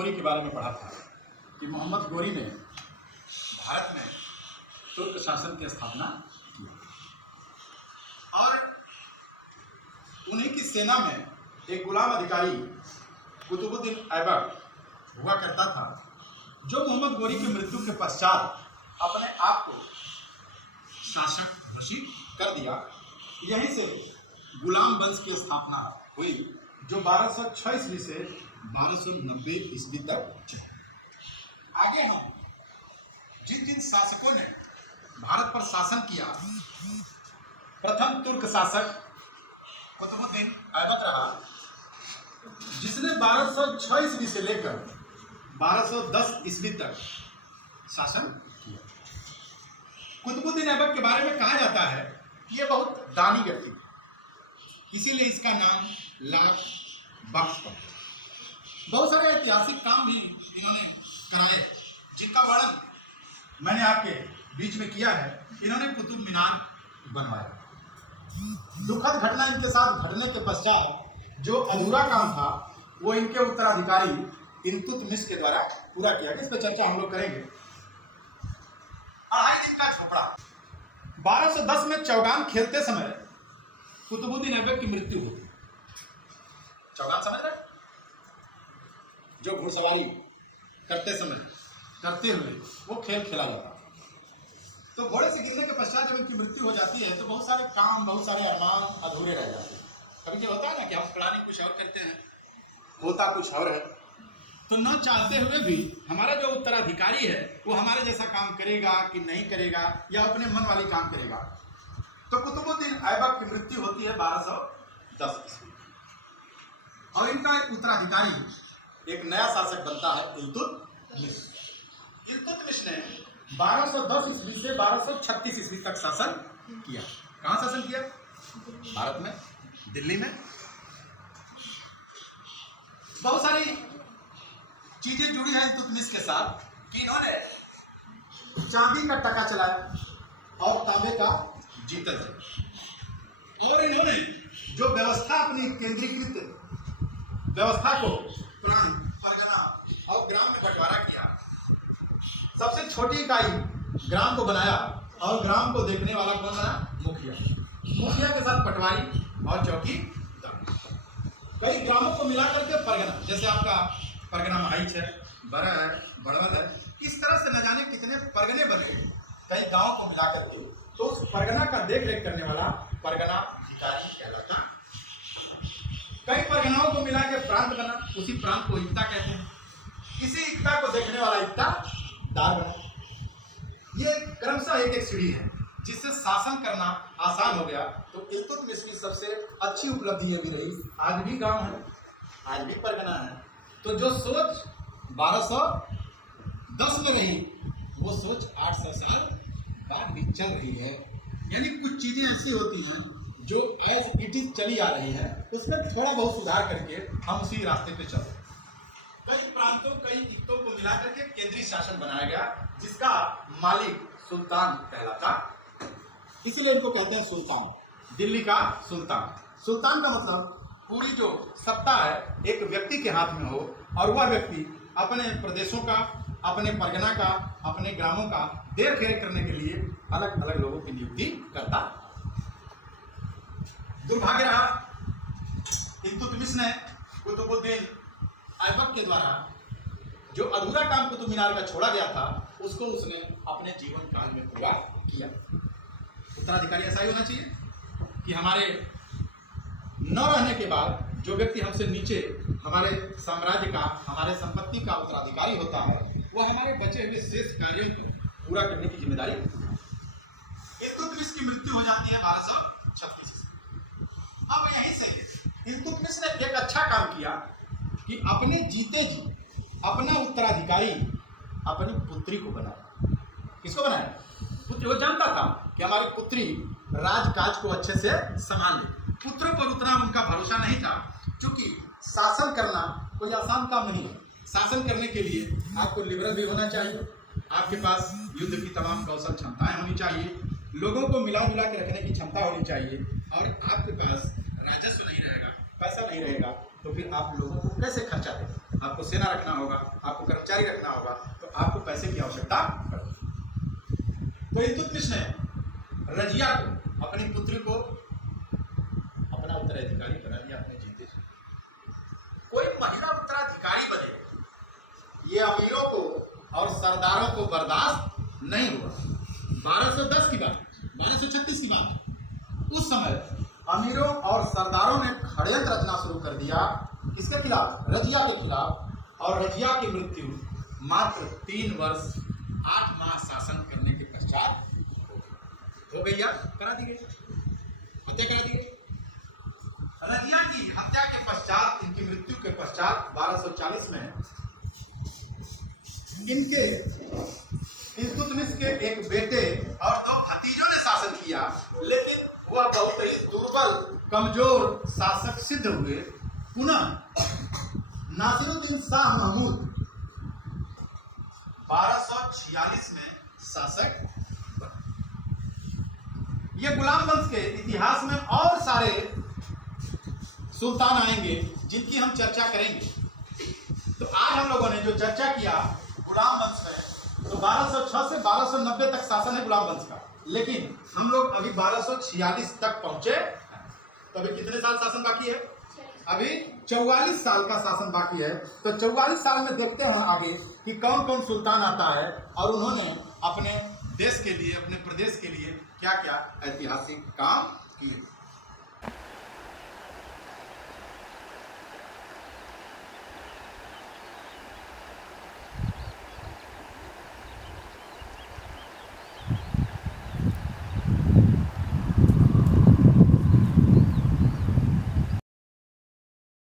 गोरी के बारे में पढ़ा था कि मोहम्मद गोरी ने भारत में तुर्क शासन की स्थापना की और उन्हीं की सेना में एक गुलाम अधिकारी कुतुबुद्दीन ऐबक हुआ करता था, जो मोहम्मद गोरी की मृत्यु के पश्चात अपने आप को शासक घोषित कर दिया। यहीं से गुलाम वंश की स्थापना हुई, जो 1206 ईस्वी से 1290 ईस्वी तक चली। आगे हम जिन जिन शासकों ने भारत पर शासन किया, प्रथम तुर्क शासक कुतुबुद्दीन ऐबक रहा, जिसने 1206 ईस्वी से लेकर 1210 ईस्वी तक शासन किया। कुतुबुद्दीन ऐबक के बारे में कहा जाता है कि यह बहुत दानी व्यक्ति, इसीलिए इसका नाम लाख बख्श पड़ा। बहुत सारे ऐतिहासिक काम भी इन्होंने कराए, जिनका वर्णन मैंने आपके बीच में किया है। इन्होंने कुतुब मीनार बनवाया। दुखद घटना इनके साथ घटने के पश्चात जो अधूरा काम था वो इनके उत्तराधिकारी इल्तुतमिश के द्वारा पूरा किया गया। इस पर चर्चा हम लोग करेंगे। 2.5 दिन का झोपड़ा। 1210 में चौगान खेलते समय कुतुबुद्दीन ऐबक की मृत्यु हुई। चौगान समझ रहे? जो घुड़सवारी करते हुए वो खेल खेला जाता। तो घोड़े से गिरने के पश्चात जब इनकी मृत्यु हो जाती है तो बहुत सारे काम, बहुत सारे अरमान अधूरे रह जाते हैं। कभी ये होता है ना कि हम प्लानिंग कुछ और करते हैं, होता कुछ और है, तो न चाहते हुए भी हमारा जो उत्तराधिकारी है वो हमारे जैसा काम करेगा कि नहीं करेगा, या अपने मन वाली काम करेगा। तो कुतुबुद्दीन ऐबक की मृत्यु होती है 1210 ईस्वी और इनका एक उत्तराधिकारी, एक नया शासक बनता है इल्तुतमिश। इल्तुतमिश ने 1210 ईस्वी से 1236 ईस्वी तक शासन किया। कहाँ शासन किया? भारत में, दिल्ली में। बहुत सारी चीजें जुड़ी हैं इल्तुतमिश के साथ कि इन्होंने चांदी का टका चलाया और तांबे का जीतल दिया, और इन्होंने जो व्यवस्था अपनी केंद्रीकृत व्यवस्था को परगना और ग्राम में बंटवारा किया। सबसे छोटी इकाई ग्राम को बनाया और ग्राम को देखने वाला कौन बना? मुखिया। मुखिया के साथ पटवारी और चौकीदार। कई ग्रामों को मिला करके परगना, जैसे आपका परगना महाइच है, बड़ा है, बड़वल है, इस तरह से न जाने कितने परगने बन गए कई गांवों को मिला करके। तो उस परगना का देख रेख करने वाला परगना अधिकारी कहलाता। कई परगनाओं को मिला के प्रांत बना, उसी प्रांत को इक्ता कहते हैं। इसी इक्ता को देखने वाला इक्तादार बना। ये क्रमशः एक सीढ़ी है जिससे शासन करना आसान हो गया। तो इल्तुतमिश की सबसे अच्छी उपलब्धि ये भी रही, आज भी गांव है, आज भी परगना है। तो जो सोच 1210 में रही वो सोच 800 साल बाद भी चल रही है। यानी कुछ चीजें ऐसी होती हैं जो एज इट इज चली आ रही है, उसमें थोड़ा बहुत सुधार करके हम उसी रास्ते पे चलते। कई प्रांतों, कई इक्तों को मिला करके केंद्रीय शासन बनाया गया, जिसका मालिक सुल्तान कहलाता। इसीलिए इनको कहते हैं सुल्तान। दिल्ली का सुल्तान। सुल्तान का मतलब पूरी जो सत्ता है एक व्यक्ति के हाथ में हो, और वह व्यक्ति अपने प्रदेशों का, अपने परगना का, अपने ग्रामों का देख रेख करने के लिए अलग अलग लोगों की नियुक्ति करता। दुर्भाग्य रहा, इल्तुतमिश ने कुतुबुद्दीन ऐबक के द्वारा जो अधूरा काम कुतुब मीनार का छोड़ा गया था उसको उसने अपने जीवन काल में पूरा किया। उत्तराधिकारी ऐसा ही होना चाहिए कि हमारे न रहने के बाद जो व्यक्ति हमसे नीचे हमारे साम्राज्य का, हमारे संपत्ति का उत्तराधिकारी होता है, वो हमारे बचे हुए शेष कार्यों को पूरा करने की जिम्मेदारी। इल्तुतमिश की मृत्यु हो जाती है 1236। अब यहीं से इल्तुतमिश ने एक अच्छा काम किया कि अपने जीते जी अपना उत्तराधिकारी अपनी पुत्री को बनाया। किसको बनाया? पुत्री। वो जानता था कि हमारी पुत्री राजकाज को अच्छे से संभाल ले। पुत्रों पर उतना उनका भरोसा नहीं था, क्योंकि शासन करना कोई आसान काम नहीं है। शासन करने के लिए आपको लिबरल भी होना चाहिए, आपके पास युद्ध की तमाम कौशल क्षमताएं होनी चाहिए, लोगों को मिला जुला के रखने की क्षमता होनी चाहिए, और आपके पास राजस्व नहीं रहेगा, पैसा नहीं रहेगा, तो फिर आप लोगों को कैसे खर्चा देंगे? आपको सेना रखना होगा, आपको कर्मचारी रखना होगा, तो आपको पैसे की आवश्यकता पड़ती। तो इल्तुतमिश ने रजिया को, अपनी पुत्री को अपना उत्तराधिकारी बना लिया अपने जीते जी। कोई महिला उत्तराधिकारी बने, ये अमीरों को और सरदारों को बर्दाश्त नहीं हुआ। 1210 की बात, 1236 की बात। उस समय अमीरों और सरदारों ने षड्यंत्र रचना शुरू कर दिया। किसके खिलाफ? रजिया के खिलाफ। और रजिया की मृत्यु मात्र 3 वर्ष 8 माह शासन करने के पश्चात हो गई। करा दी गई, हत्या करा दी गई। रजिया की हत्या के पश्चात, इनकी मृत्यु के पश्चात 1240 में इनके इल्तुतमिश के एक बेटे और 2 भतीजों ने शासन किया, लेकिन वह बहुत ही दुर्बल कमजोर शासक सिद्ध हुए। पुनः नासिरुद्दीन शाह महमूद 1246 में शासक बने। ये गुलाम वंश के इतिहास में और सारे सुल्तान आएंगे जिनकी हम चर्चा करेंगे। तो आज हम लोगों ने जो चर्चा किया गुलाम वंश में, तो 1206 से 1290 तक शासन है गुलाम वंश का, लेकिन हम लोग अभी 1246 तक पहुंचे। तो अभी कितने साल शासन बाकी है? अभी 44 साल का शासन बाकी है। तो 44 साल में देखते हैं आगे कि कौन कौन सुल्तान आता है और उन्होंने अपने देश के लिए, अपने प्रदेश के लिए क्या क्या ऐतिहासिक काम किए।